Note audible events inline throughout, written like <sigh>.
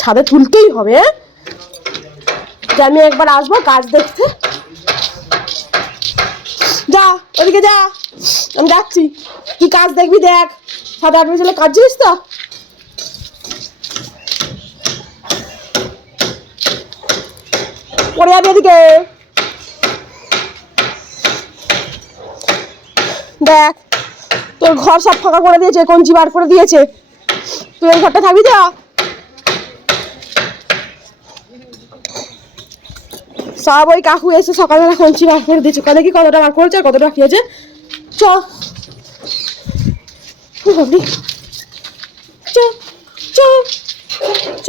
ছাদে তুলতেই হবে হ্যাঁ? যে আমি একবার আসব কাজ দেখতে। যা, ওদিকে যা। আমি যাচ্ছি। কি কাজ দেখবি দেখ। সাত আট বছর কাজ জিনিস তো? পড়ে যাবি এদিকে। দেখ, তোর ঘর সব ফাঁকা করে দিয়েছে কঞ্চি বার করে দিয়েছে। তুই ঘরটা থাকবি তো? সব ওই কাকু এসে সকালবেলা কঞ্চি বার করে দিয়েছে কত কি কতটা বার করেছে কতটা বাকি আছে চ চ চ চ।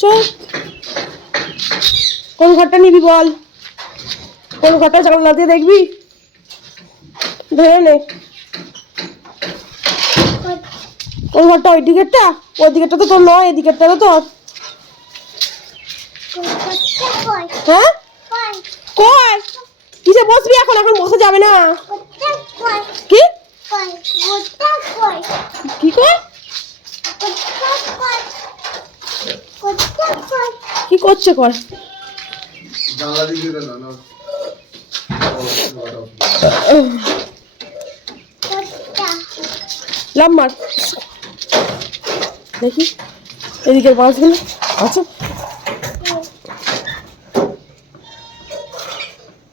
চ। কোন ঘরটা নিবি বল? কোন ঘরটা জানলা দিয়ে দেখবি? ধরে নে। কোন ঘরটা ওই দিকেরটা? ওই দিকেরটা তো তোর নয় এই দিকেরটা তো। তোর হ্যাঁ? কই? কিসে বসবি এখন? এখন বসে যাবে না। কি? কি কর কি করছে কর লাভ মার দেখি। এদিকের মাছগুলো আছে?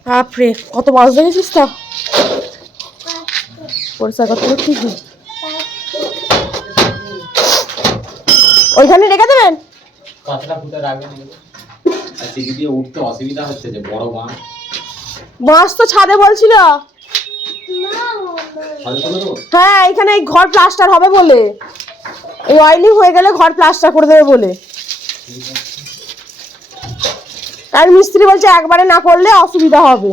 বাপরে কত মাছ দেখেছিস তো? পরিষ্কার করতে করতে কি ওইখানে রেখে দেবেন? কাঁচরা ফুটে রাখবেন এগুলো। আর সিঁড়ি দিয়ে উঠতে অসুবিধা হচ্ছে যে বড় বাঁশ মাছ তো ছাদে বলছিল। হ্যাঁ এখানে এই ঘর প্লাস্টার হবে বলে। এই অয়েলিং হয়ে গেলে ঘর প্লাস্টার করে দেবে বলে। আর মিস্ত্রি বলছে, একবারে না করলে অসুবিধা হবে।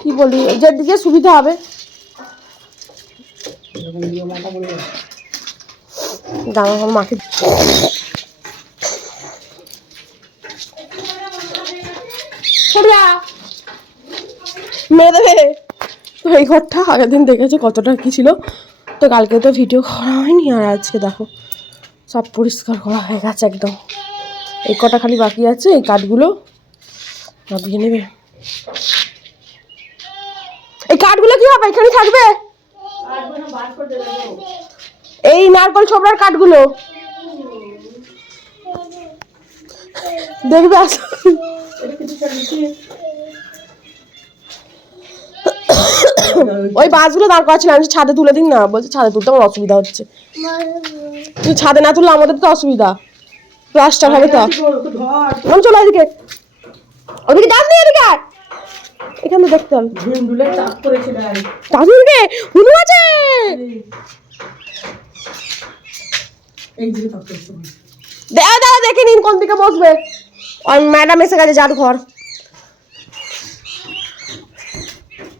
কি বলি যেদিকে সুবিধা হবে। দাঁড়া মাকে মেরে। তো এই ঘরটা আগের দিন দেখেছ কতটা কি ছিল? তো কালকে তো ভিডিও করা হয়নি আর আজকে দেখো, সব পরিষ্কার করা হয়ে গেছে একদম। এই কটা খালি বাকি আছে, এই কাঠগুলো নামিয়ে নেবে। এই কাঠগুলো কি হবে? এখানে থাকবে? এই নারকল ছোবড়ার কাঠগুলো। দেখবে? আস ওই বাসগুলো দাঁড় করা ছিল আমি ছাদে তুলে দিন না বলছে ছাদে তুলতে আমার অসুবিধা হচ্ছে। তুই ছাদে না তুললে আমাদের তো অসুবিধা। প্লাস্টার হবে তো। আমি চলো এদিকে। ওদিকে যাস নি এদিকে। এখানে দেখতে হবে। চাষিকে হুনু আছে। দাদা দেখে নিন কোন দিকে বসবে। ম্যাডাম এসে গেছে যার ঘর মা গেছে তোমার পেছু পেছু এখানে একটা মেন বোর্ড হচ্ছে ঠিক আছে মেন বোর্ডটা যেটা আর বেড সুইচের মধ্যে করব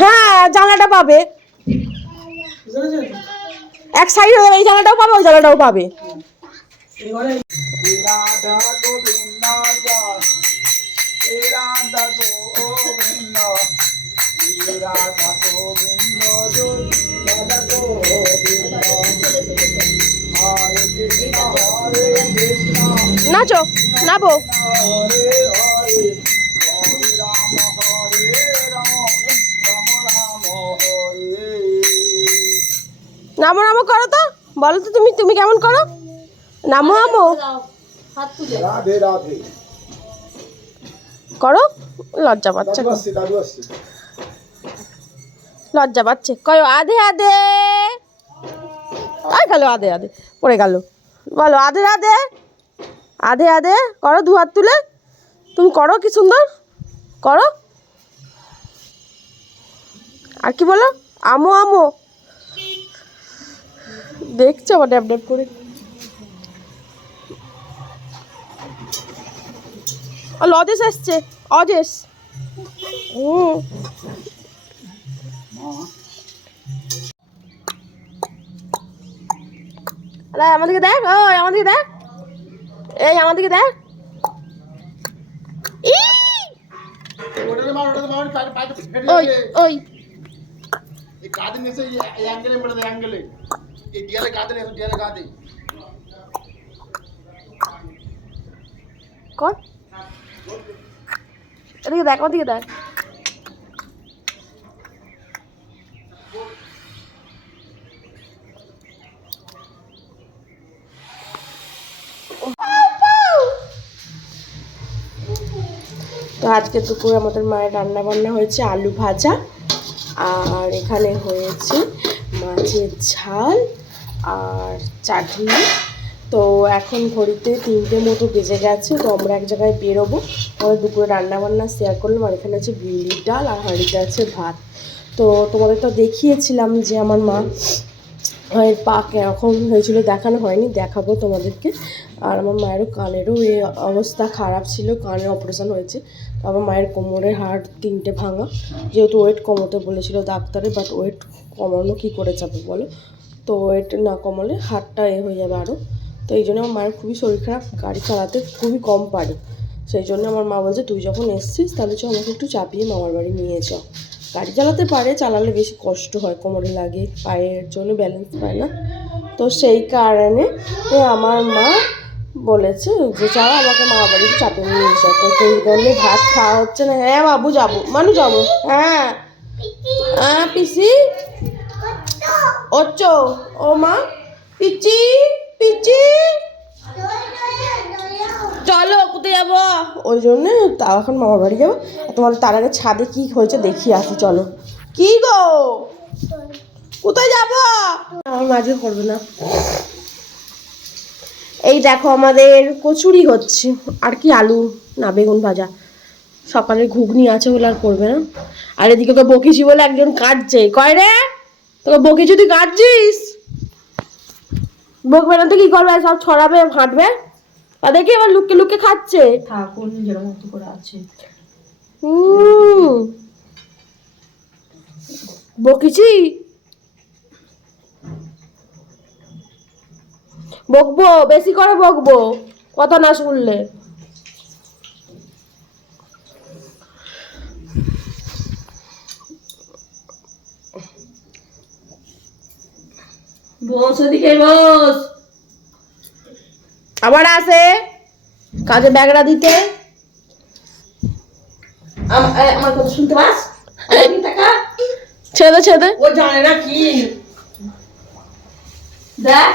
হ্যাঁ জানলাটা পাবে এক সাইড হয়ে যাবে এই জানলাটাও পাবে ওই জানলাটাও পাবে এবারে রাধা নামো নামো করো তো। বলো তো তুমি তুমি কেমন করো? নামো নামো। করো। লজ্জা পাচ্ছে। লজ্জা পাচ্ছে। কয় আধে আধে। আয় গেল আধে আধে। পড়ে গেল। বলো আধে আধে। আধে আধে। করো দু হাত তুলে। তুমি করো কি সুন্দর। করো। আর কি বলো? আমো আমো। দেখছ আবার ড্যাব ড্যাব করে? আর আসছে, অজেস। আরে, আমাদেরকে দেখ, ওই, আমাদেরকে দেখ। এই, আমাদেরকে দেখ। ওই ওই। কাঁধে নেছে অ্যাঙ্গেলে মেরে অ্যাঙ্গেলে। এই ডিয়ালে কাঁধে নেছে ডিয়ালে কর। এদিকে দেখ, ওদিকে দেখ। তো আজকে দুপুরে আমাদের মায়ের রান্না বান্না হয়েছে আলু ভাজা, আর এখানে হয়েছে মাছের ঝাল। আর চাটনি। তো এখন ঘড়িতে তিনটে মতো বেজে গেছে, তো আমরা এক জায়গায় বেরোবো। আমাদের দুপুরে রান্না বান্না শেয়ার করলাম, আর এখানে আছে বিউলির ডাল আর হাঁড়িতে আছে ভাত। তো তোমাদের তো দেখিয়েছিলাম যে আমার মা মায়ের পা কেরকম হয়েছিল, দেখানো হয়নি, দেখাবো তোমাদেরকে। আর আমার মায়েরও কানেরও এই অবস্থা খারাপ ছিল, কানের অপারেশন হয়েছে। তো আমার মায়ের কোমরের হাড় তিনটে ভাঙা। যেহেতু ওয়েট কমাতে বলেছিল ডাক্তারে বাট ওয়েট কমানো কী করে যাবে বলো? তো ওয়েট না কমালে হাতটা এ হয়ে যাবে আরও তো এই জন্য আমার মায়ের খুবই শরীর খারাপ, গাড়ি চালাতে খুবই কম পারে। সেই জন্য আমার মা বলছে, তুই যখন এসছিস তাহলে চ আমাকে একটু চাপিয়ে মামার বাড়ি নিয়ে চ গাড়ি চালাতে পারে, চালালে বেশি কষ্ট হয়, কোমরে লাগে, পায়ের জন্য ব্যালেন্স পায় না। তো সেই কারণে আমার মা বলেছে যে, চলো আমাকে মামার বাড়িতে চাপিয়ে নিয়ে এসো তো সেই জন্য ভাত খাওয়া হচ্ছে না। হ্যাঁ বাবু, যাব। মানু, যাব। হ্যাঁ। হ্যাঁ পিসি? ওচ্চ ও মা পিচি পিচি চলো, কোথায় যাব? ওই জন্য তা এখন মামার বাড়ি যাব। তোমার তার আগে ছাদে কি হয়েছে দেখি, আসি, চলো। কি গো? কোথায় যাব? আমার মাঝে করবে না। এই দেখো আমাদের কচুরি হচ্ছে। আর কি আলু না, বেগুন ভাজা। সকালে ঘুগনি আছে বলে আর করবে না। আর এদিকে তো বকিছি বলে একজন কাটছে। কয় রে? তোকে বকিছি যদি কাটছিস বকবে না তো কি করবে? সব ছড়াবে হাঁটবে আর দেখি আবার লুকে লুকে খাচ্ছে। ঠাকুর নিজের মতো করে আছে। হুম বকিছি? বকবো বেশি করে বকবো। কথা না শুনলে। বস ওদিকে বস। আবার আসে। কাজে ব্যাগরা দিতে। আমার কথা শুনতে পাস? আমার দিকে তাকা। ছেদে ছেদে ও জানে না কি। দেখ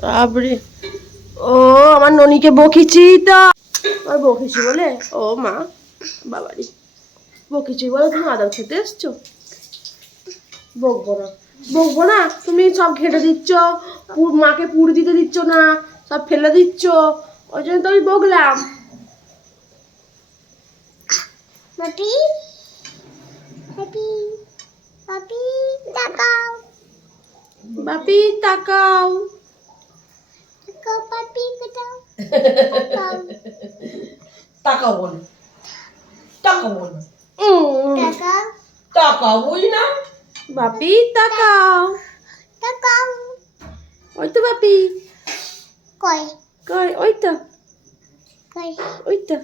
বাবরে ও আমার ননিকে বকিছি তা। আর বকিছি বলে ও মা বাবারি বকিছি বলে তুমি আদর খেতে এসছো বকবো না বকবো না তুমি সব ঘেটে দিচ্ছ মাকে পুর দিতে দিচ্ছ না সব ফেলে দিচ্ছ ওই জন্য তো আমি বকলাম Papi. Papi. Papi. Takau. বাপি তাকাও papi. Takau. <laughs> টাকা বল টাকা বল উম, Takau. টাকা বই না বাপি তাকাও. ওই তো বাপি Koi. কই ওই তো Koi. ওই তো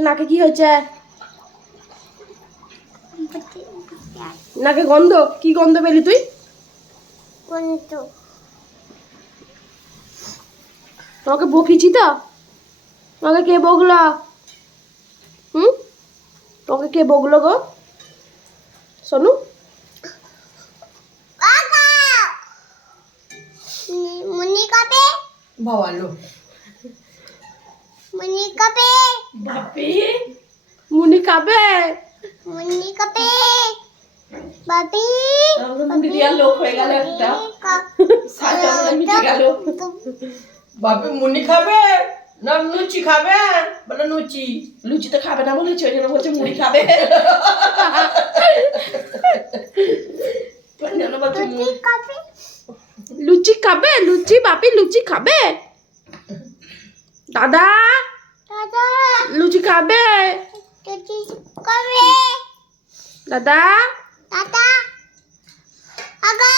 নাকে কি হয়েছে. নাকে গন্ধ কি গন্ধ পেলি তুই Untuk. তোমাকে বকিছি তো? তোমাকে কে বকলো? হুম? তোমাকে কে বকলো গো. বাপে? মুনি লোক হয়ে গেল একটা। সাজা মিটে গেল। বাপি মুনি খাবে না লুচি খাবে? বলে লুচি। লুচি তো খাবে না বলেছি ওই জন্য বলছে মুড়ি খাবে। লুচি খাবে? লুচি বাপি লুচি খাবে? দাদা? দাদা? লুচি খাবে? দাদা? দাদা? আগা?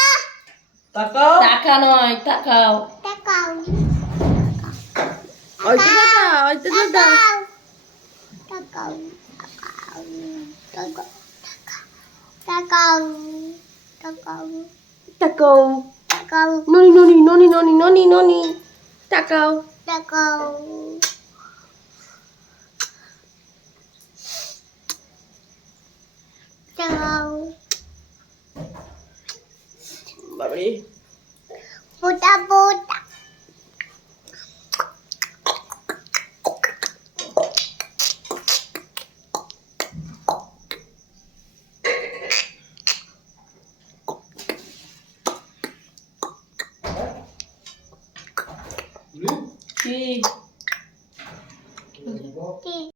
তাকাও। টাকা নয় টাকাও দেখাও ওই তো দাদা ওই তো দাদা দেখাও ননি ননি ননি ননি ননি ননি টাকাও দেখাও দেখাও বাবারে